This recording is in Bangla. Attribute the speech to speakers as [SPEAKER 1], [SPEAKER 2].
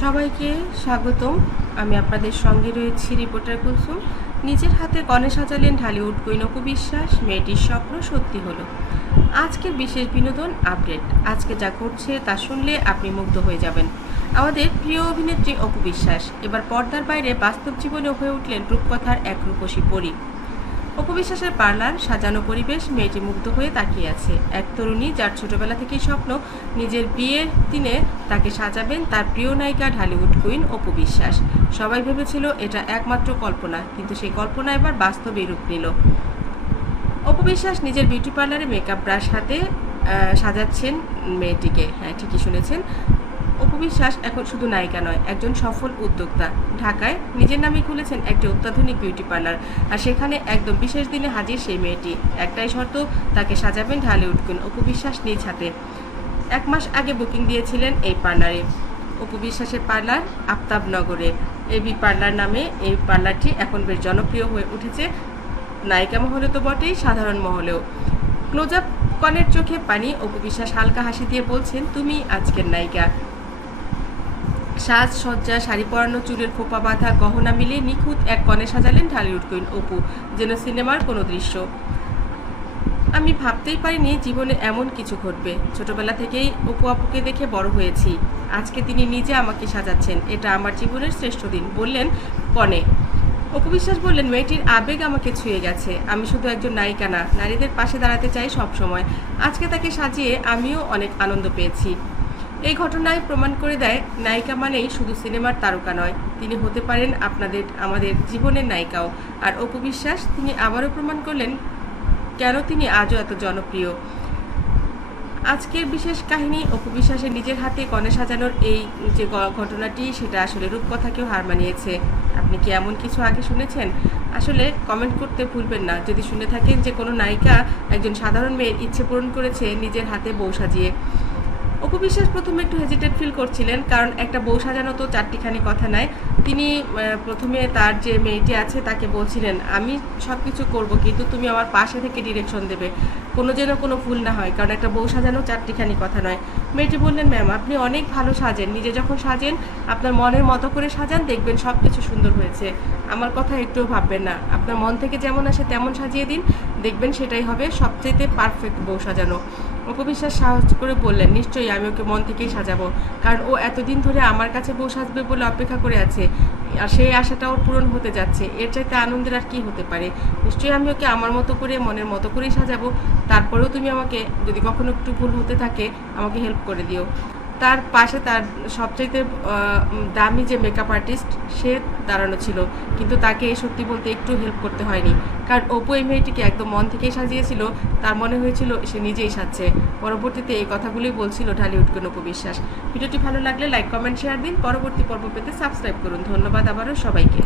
[SPEAKER 1] সবাইকে স্বাগতম। আমি আপনাদের সঙ্গে রয়েছি রিপোর্টার কুলসুম। নিজের হাতে কনে সাজালেন ঢালিউড অপু বিশ্বাস, মেয়েটির স্বপ্ন সত্যি হলো। আজকের বিশেষ বিনোদন আপডেট। আজকে যা ঘটছে তা শুনলে আপনি মুগ্ধ হয়ে যাবেন। আমাদের প্রিয় অভিনেত্রী অপু বিশ্বাস, এবার পর্দার বাইরে বাস্তব জীবনে হয়ে উঠলেন রূপকথার এক রূপসী পরী। অপবিশ্বাসের পার্লার সাজানো পরিবেশ মেয়েটি মুগ্ধ হয়ে তাকিয়ে আছে। এক তরুণী যার ছোটবেলা থেকেই স্বপ্ন, নিজের বিয়ের দিনে তাকে সাজাবেন তার প্রিয় নায়িকা ঢালিউড কুইন অপু বিশ্বাস সবাই ভেবেছিল এটা একমাত্র কল্পনা, কিন্তু সেই কল্পনা এবার বাস্তবে রূপ নিল। অপু বিশ্বাস নিজের বিউটি পার্লারে মেকআপ ব্রাশ হাতে সাজাচ্ছেন মেয়েটিকে। হ্যাঁ ঠিকই শুনেছেন। অপু বিশ্বাস এখন শুধু নায়িকা নয়, একজন সফল উদ্যোক্তা। ঢাকায় নিজের নামে খুলেছেন একটি অত্যাধুনিক বিউটি পার্লার আর সেখানে একদম বিশেষ দিনে হাজির সেই মেয়েটি। একটাই শর্ত, তাকে সাজাবেন ঢালিউড কুইন অপু বিশ্বাস নিজ হাতে। এক মাস আগে বুকিং দিয়েছিলেন এই পার্লারে। অপু বিশ্বাসের পার্লার আফতাবনগরে। এবি পার্লার নামে এই পার্লারটি এখন বেশ জনপ্রিয় হয়ে উঠেছে। নায়িকা মহলে তো বটেই, সাধারণ মহলেও। ক্লোজ আপ কনের চোখে পানি অপু বিশ্বাস হালকা হাসি দিয়ে বলছেন, তুমি আজকের নায়িকা। সাজ সজ্জা, শাড়ি পরানো, চুলের খোপা বাঁধা, গহনা মিলিয়ে নিখুঁত এক কনে সাজালেন ঢালিউড কুইন অপু, যেন সিনেমার কোনো দৃশ্য। আমি ভাবতেই পারিনি জীবনে এমন কিছু ঘটবে। ছোটবেলা থেকেই অপু আপুকে দেখে বড় হয়েছি। আজকে তিনি নিজে আমাকে সাজাচ্ছেন। এটা আমার জীবনের শ্রেষ্ঠ দিন, বললেন কনে অপু বিশ্বাস বললেন, মেয়েটির আবেগ আমাকে ছুঁয়ে গেছে। আমি শুধু একজন নায়িকা না, নারীদের পাশে দাঁড়াতে চাই সব সময় আজকে তাকে সাজিয়ে আমিও অনেক আনন্দ পেয়েছি। এই ঘটনায় প্রমাণ করে দেয়, নায়িকা মানেই শুধু সিনেমার তারকা নয়। তিনি হতে পারেন আপনাদের, আমাদের জীবনের নায়িকাও। আর অপু বিশ্বাস, তিনি আবারও প্রমাণ করলেন কেন তিনি আজও এত জনপ্রিয়। আজকের বিশেষ কাহিনী, অপু বিশ্বাসের নিজের হাতে কনে সাজানোর এই যে ঘটনাটি, সেটা আসলে রূপকথাকেও হার মানিয়েছে। আপনি কি এমন কিছু আগে শুনেছেন? আসলে কমেন্ট করতে ভুলবেন না। যদি শুনে থাকেন যে কোনো নায়িকা একজন সাধারণ মেয়ের ইচ্ছে পূরণ করেছে নিজের হাতে বউ সাজিয়ে। অপু বিশ্বাস প্রথমে একটু হেজিটেট ফিল করছিলেন, কারণ একটা বউ সাজানো তো চারটিখানি কথা নয় তিনি প্রথমে তার যে মেয়েটি আছে তাকে বলছিলেন, আমি সব কিছু করব, কিন্তু তুমি আমার পাশে থেকে ডিরেকশন দেবে। কোনো যেন কোনো ভুল না হয়, কারণ একটা বউ সাজানো চারটিখানি কথা নয়। মেয়েটি বললেন, ম্যাম, আপনি অনেক ভালো সাজেন। নিজে যখন সাজেন, আপনার মনের মতো করে সাজান, দেখবেন সব কিছু সুন্দর হয়েছে। আমার কথা একটুও ভাববেন না। আপনার মন থেকে যেমন আসে তেমন সাজিয়ে দিন, দেখবেন সেটাই হবে সবচেয়ে পারফেক্ট বউ সাজানো। অপবিশ্বাস সাহস করে বললেন, নিশ্চয়ই আমি ওকে মন থেকেই সাজাবো। কারণ ও এতদিন ধরে আমার কাছে বউ সাজবে বলে অপেক্ষা করে আছে। আর সেই আশাটা ওর পূরণ হতে যাচ্ছে। এর চাইতে আনন্দের আর কি হতে পারে? নিশ্চয়ই আমি ওকে আমার মতো করে, মনের মতো করেই সাজাবো। তারপরেও তুমি আমাকে যদি কখনো একটু ভুল হতে থাকে, আমাকে হেল্প করে দিও। তার পাশে তার সবচাইতে দামি যে মেকআপ আর্টিস্ট সে দাঁড়ানো ছিল। কিন্তু তাকে এই সত্যি বলতে একটু হেল্প করতে হয়নি। কারণ অপু এই মেয়েটিকে একদম মন থেকেই সাজিয়েছিল। তার মনে হয়েছিল সে নিজেই সাজছে। পরবর্তীতে এই কথাগুলোই বলছিল ঢালিউডকে অপু বিশ্বাস। ভিডিওটি ভালো লাগলে লাইক কমেন্ট শেয়ার দিন। পরবর্তী পর্ব পেতে সাবস্ক্রাইব করুন। ধন্যবাদ আবারও সবাইকে।